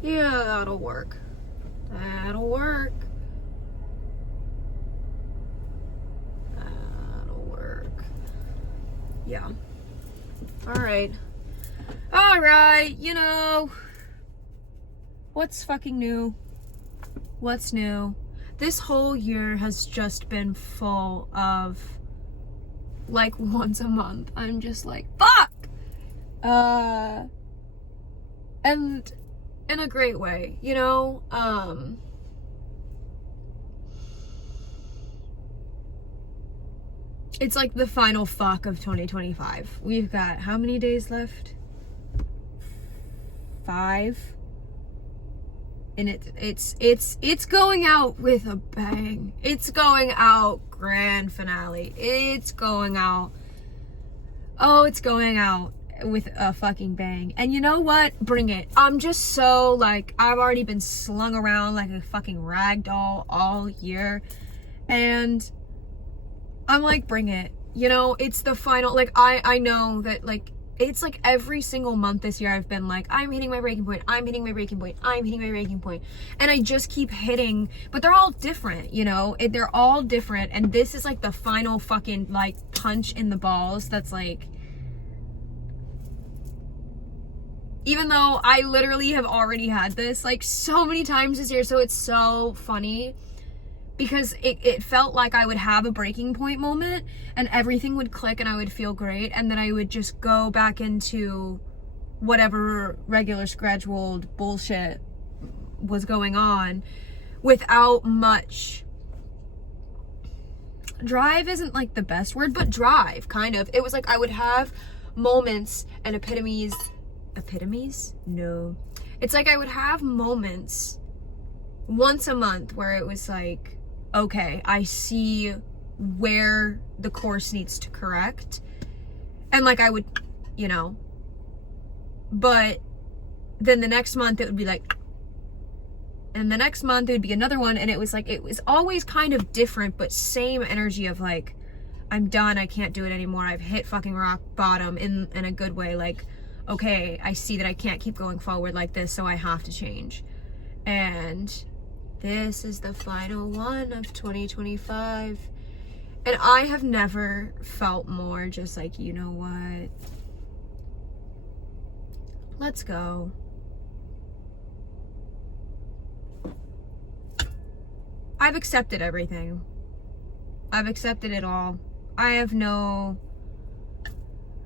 Yeah, that'll work. That'll work. That'll work. Yeah. Alright. Alright, you know. What's fucking new? What's new? This whole year has just been full of, like, once a month, I'm just like, fuck! And in a great way, you know? It's like the final fuck of 2025. We've got how many days left? 5. And it's going out with a bang. It's going out grand finale. It's going out. Oh, it's going out with a fucking bang. And you know what? Bring it. I'm just so, like, I've already been slung around like a fucking rag doll all year. And I'm like, bring it. You know, it's the final, like, I know that, like, it's like every single month this year I've been like, I'm hitting my breaking point, I'm hitting my breaking point, I'm hitting my breaking point. And I just keep hitting, but they're all different, you know? They're all different. And this is like the final fucking, like, punch in the balls that's like, even though I literally have already had this, like, so many times this year, so it's so funny. Because it felt like I would have a breaking point moment and everything would click and I would feel great, and then I would just go back into whatever regular scheduled bullshit was going on without much drive. Isn't like the best word, but drive, kind of. It was like I would have moments and epitomes? No. It's like I would have moments once a month where it was like, okay, I see where the course needs to correct. And like I would, you know, but then the next month it would be like, and the next month it would be another one. And it was like, it was always kind of different, but same energy of like, I'm done, I can't do it anymore. I've hit fucking rock bottom in a good way. Like, okay, I see that I can't keep going forward like this, so I have to change. And this is the final one of 2025. And I have never felt more just like, you know what? Let's go. I've accepted everything. I've accepted it all. I have no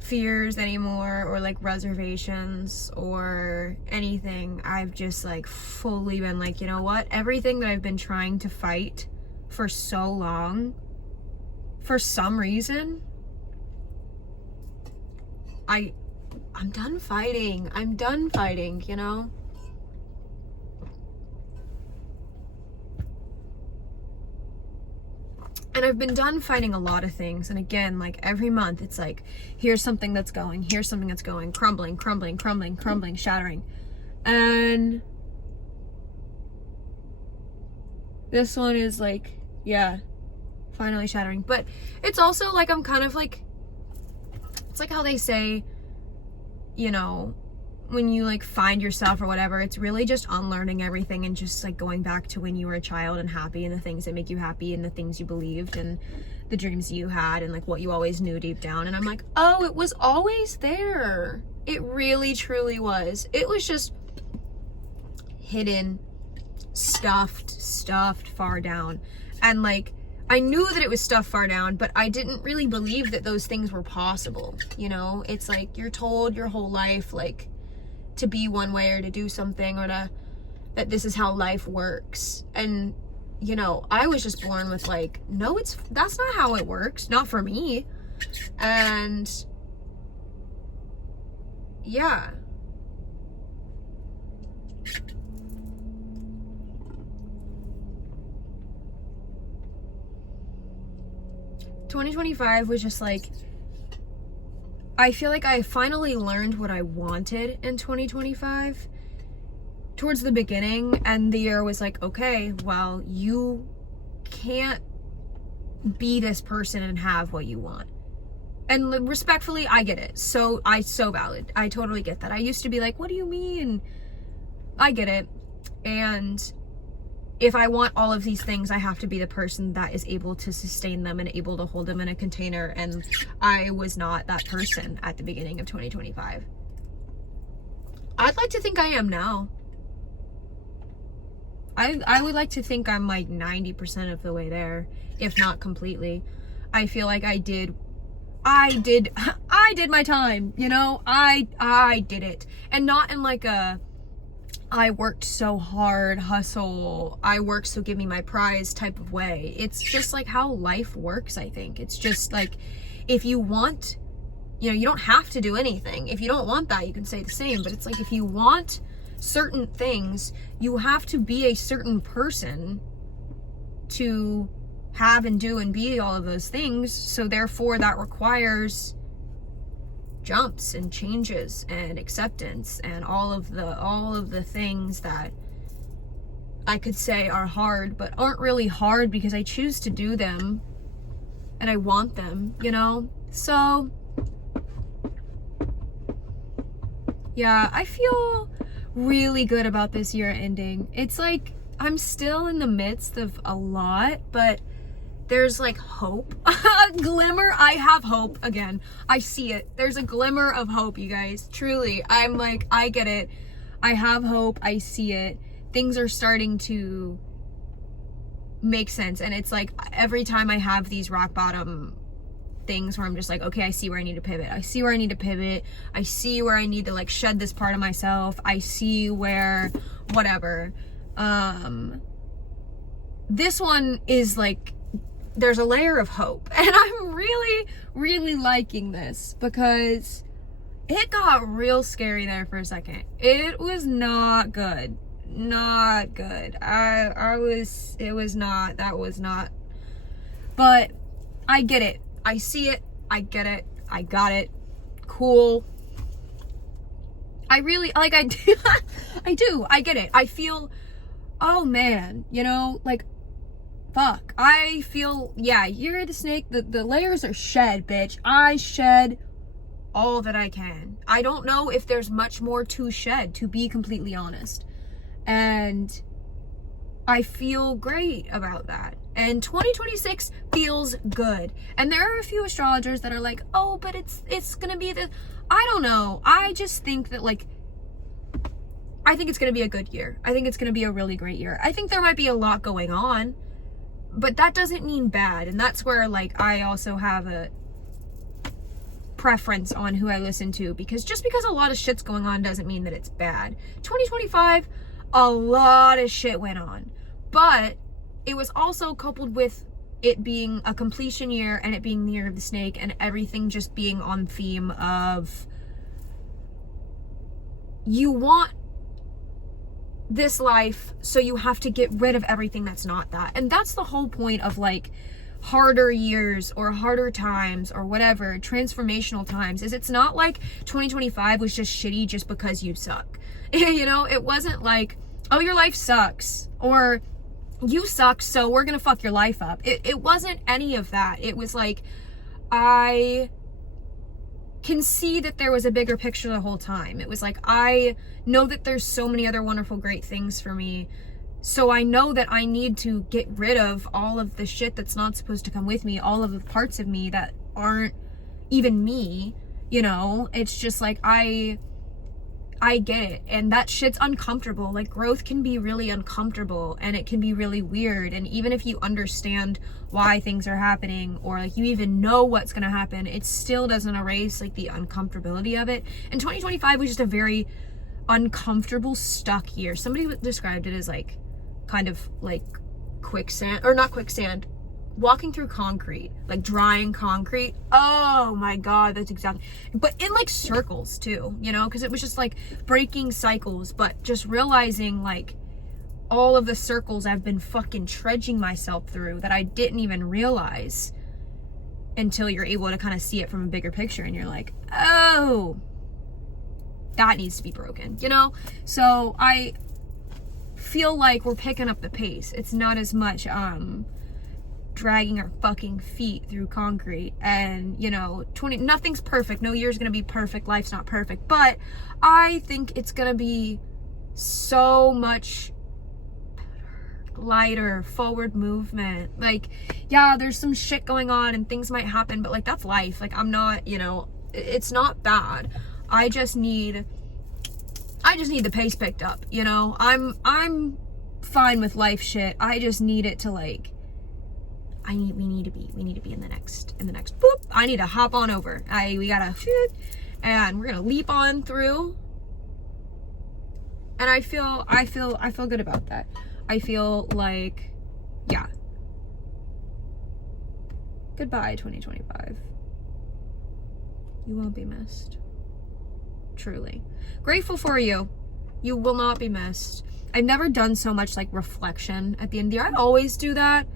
fears anymore or like reservations or anything. I've just like fully been like, you know what, everything that I've been trying to fight for so long, for some reason, I'm done fighting. I'm done fighting, you know? And I've been done fighting a lot of things. And again, like every month, it's like, here's something that's going, here's something that's going, crumbling, crumbling, crumbling, crumbling, shattering. And this one is like, yeah, finally shattering. But it's also like, I'm kind of like, it's like how they say, you know, when you like find yourself or whatever, it's really just unlearning everything and just like going back to when you were a child and happy, and the things that make you happy and the things you believed and the dreams you had and like what you always knew deep down. And I'm like, oh, it was always there. It really truly was. It was just hidden, stuffed far down. And like, I knew that it was stuffed far down, but I didn't really believe that those things were possible. You know, it's like you're told your whole life, like, to be one way or to do something or to, that this is how life works. And, you know, I was just born with like, no, that's not how it works. Not for me. And yeah. ...2025 was just like, I feel like I finally learned what I wanted in 2025 towards the beginning, and the year was like, okay, well, you can't be this person and have what you want. And respectfully, I get it. So valid. I totally get that. I used to be like, what do you mean? I get it. And if I want all of these things, I have to be the person that is able to sustain them and able to hold them in a container. And I was not that person at the beginning of 2025. I'd like to think I am now. I would like to think I'm like 90% of the way there, if not completely. I feel like I did my time, you know? I did it. And not in like a, I worked so hard, hustle, I worked so give me my prize type of way. It's just like how life works, I think. It's just like, if you want, you know, you don't have to do anything. If you don't want that, you can say the same. But it's like, if you want certain things, you have to be a certain person to have and do and be all of those things. So therefore that requires jumps and changes and acceptance and all of the things that I could say are hard but aren't really hard because I choose to do them and I want them, you know? So yeah, I feel really good about this year ending. It's like I'm still in the midst of a lot, but there's like hope, a glimmer. I have hope again. I see it. There's a glimmer of hope, you guys. Truly, I'm like, I get it. I have hope. I see it. Things are starting to make sense. And it's like every time I have these rock bottom things where I'm just like, okay, I see where I need to pivot. I see where I need to pivot. I see where I need to like shed this part of myself. I see where whatever. This one is like, there's a layer of hope, and I'm really, really liking this because it got real scary there for a second. It was not good. Not good. That was not. But I get it. I see it. I get it. I got it. Cool. I really, like, I do. I get it. I feel, oh man, you know, like, fuck. I feel, yeah, you're the snake. The layers are shed, bitch. I shed all that I can. I don't know if there's much more to shed, to be completely honest. And I feel great about that. And 2026 feels good. And there are a few astrologers that are like, oh, but it's gonna be the, I don't know. I just think that, like, I think it's gonna be a good year. I think it's gonna be a really great year. I think there might be a lot going on, but that doesn't mean bad. And that's where, like, I also have a preference on who I listen to, because just because a lot of shit's going on doesn't mean that it's bad. 2025, a lot of shit went on, but it was also coupled with it being a completion year and it being the year of the snake and everything just being on theme of, you want this life, so you have to get rid of everything that's not that. And that's the whole point of, like, harder years or harder times or whatever, transformational times, is it's not like 2025 was just shitty just because you suck. You know, it wasn't like, oh, your life sucks, or you suck, so we're gonna fuck your life up. It wasn't any of that. It was like, I can see that there was a bigger picture the whole time. It was like, I know that there's so many other wonderful, great things for me. So I know that I need to get rid of all of the shit that's not supposed to come with me, all of the parts of me that aren't even me, you know? It's just like, I get it. And that shit's uncomfortable. Like, growth can be really uncomfortable and it can be really weird. And even if you understand why things are happening, or like you even know what's gonna happen, it still doesn't erase like the uncomfortability of it. And 2025 was just a very uncomfortable, stuck year. Somebody described it as like kind of like quicksand, or not quicksand, walking through concrete, like drying concrete. Oh my god, that's exactly, but in like circles too, you know, because it was just like breaking cycles, but just realizing like all of the circles I've been fucking trudging myself through that I didn't even realize until you're able to kind of see it from a bigger picture, and you're like, oh, that needs to be broken, you know? So I feel like we're picking up the pace. It's not as much dragging our fucking feet through concrete. And, you know, nothing's perfect. No year's gonna be perfect. Life's not perfect. But I think it's gonna be so much lighter, forward movement. Like, yeah, there's some shit going on and things might happen, but like, that's life. Like, I'm not, you know, it's not bad. I just need the pace picked up, you know. I'm fine with life shit. I just need it to like, we need to be in the next boop. I need to hop on over. We gotta shoot, and we're gonna leap on through. And I feel good about that. I feel like, yeah. Goodbye, 2025. You won't be missed. Truly. Grateful for you. You will not be missed. I've never done so much like reflection at the end of the year. I always do that.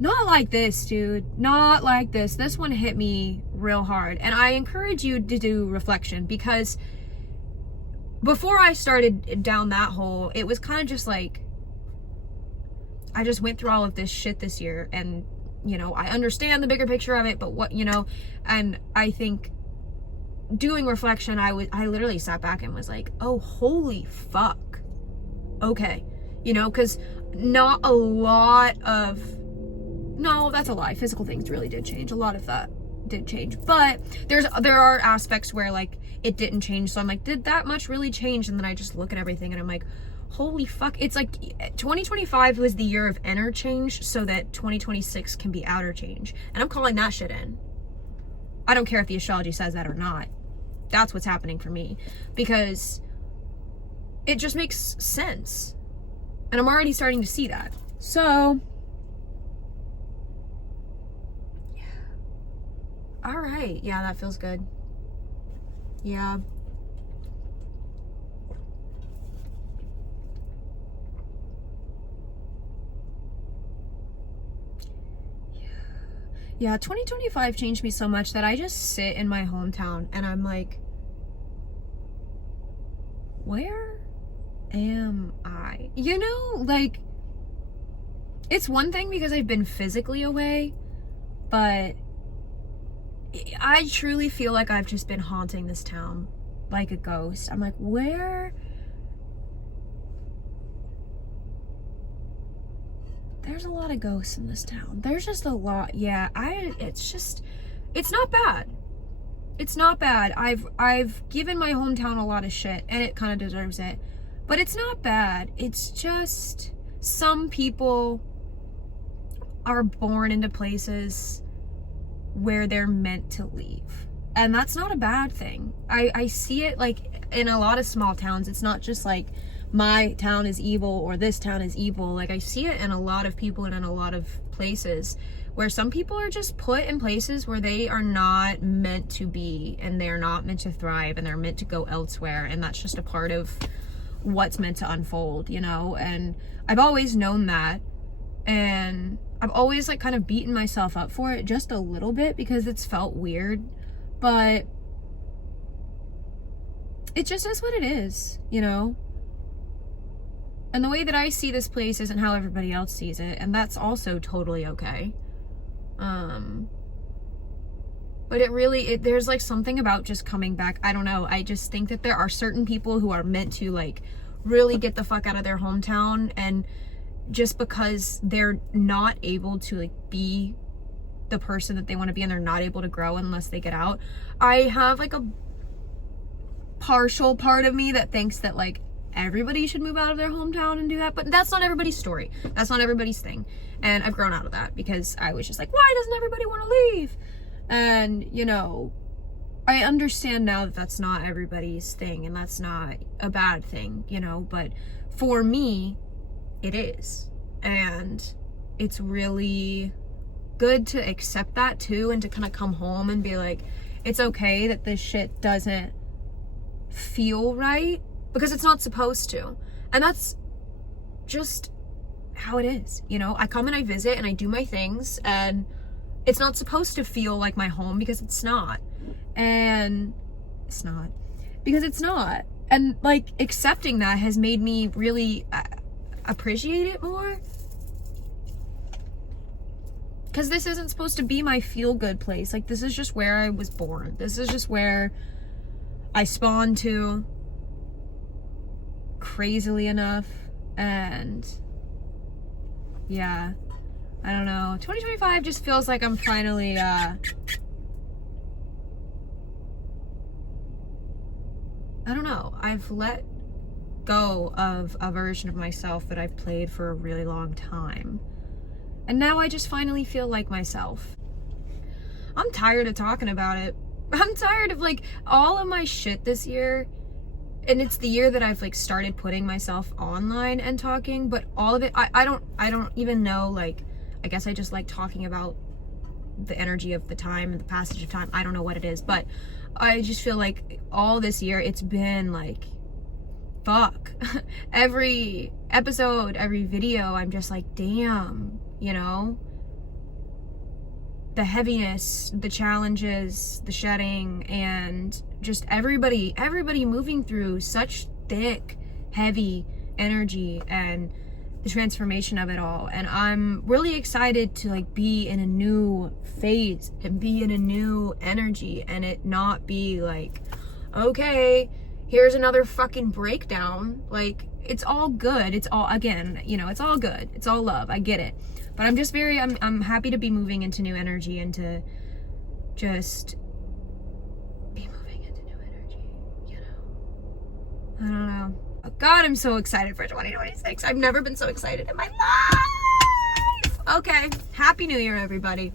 Not like this, dude. Not like this. This one hit me real hard. And I encourage you to do reflection, because before I started down that hole, it was kind of just like, I just went through all of this shit this year, and, you know, I understand the bigger picture of it, but what, you know, and I think doing reflection, I literally sat back and was like, oh, holy fuck. Okay. You know, because not a lot of, no, that's a lie. Physical things really did change. A lot of that did change, but there are aspects where like it didn't change. So I'm like, did that much really change? And then I just look at everything and I'm like, holy fuck. It's like 2025 was the year of inner change so that 2026 can be outer change. And I'm calling that shit in. I don't care if the astrology says that or not. That's what's happening for me, because it just makes sense. And I'm already starting to see that. So, yeah. All right. Yeah, that feels good. Yeah. Yeah, 2025 changed me so much that I just sit in my hometown and I'm like, where am I? You know, like, it's one thing because I've been physically away, but I truly feel like I've just been haunting this town like a ghost. I'm like, where? There's a lot of ghosts in this town. There's just a lot. Yeah, it's not bad. It's not bad. I've given my hometown a lot of shit, and it kind of deserves it. But it's not bad. It's just some people are born into places where they're meant to leave. And that's not a bad thing. I see it like in a lot of small towns. It's not just like my town is evil or this town is evil. Like, I see it in a lot of people and in a lot of places where some people are just put in places where they are not meant to be, and they're not meant to thrive, and they're meant to go elsewhere. And that's just a part of what's meant to unfold, you know? And I've always known that. And I've always like kind of beaten myself up for it just a little bit because it's felt weird, but it just is what it is, you know? And the way that I see this place isn't how everybody else sees it, and that's also totally okay. But there's like something about just coming back. I don't know. I just think that there are certain people who are meant to like really get the fuck out of their hometown, and just because they're not able to like be the person that they want to be, and they're not able to grow unless they get out. I have like a partial part of me that thinks that like everybody should move out of their hometown and do that, but that's not everybody's story. That's not everybody's thing. And I've grown out of that because I was just like, why doesn't everybody want to leave? And, you know, I understand now that that's not everybody's thing, and that's not a bad thing, you know, but for me, it is. And it's really good to accept that too, and to kind of come home and be like, it's okay that this shit doesn't feel right, because it's not supposed to. And that's just how it is, you know? I come and I visit and I do my things, and it's not supposed to feel like my home, because it's not. And it's not. Because it's not. And like accepting that has made me really appreciate it more. Because this isn't supposed to be my feel-good place. Like, this is just where I was born. This is just where I spawned to. crazily enough. And yeah, I don't know. 2025 just feels like I'm finally, I don't know. I've let go of a version of myself that I've played for a really long time. And now I just finally feel like myself. I'm tired of talking about it. I'm tired of like all of my shit this year. And it's the year that I've like started putting myself online and talking, but all of it, I don't even know, like, I guess I just like talking about the energy of the time and the passage of time. I don't know what it is, but I just feel like all this year it's been like, fuck. Every episode, every video, I'm just like, damn, you know? The heaviness, the challenges, the shedding, and just everybody moving through such thick, heavy energy and the transformation of it all. And I'm really excited to like be in a new phase and be in a new energy and it not be like, okay, here's another fucking breakdown. Like, it's all good. It's all, again, you know, it's all good. It's all love. I get it. But I'm just I'm happy to be moving into new energy and to just be moving into new energy, you know? I don't know. Oh God, I'm so excited for 2026. I've never been so excited in my life. Okay. Happy New Year, everybody.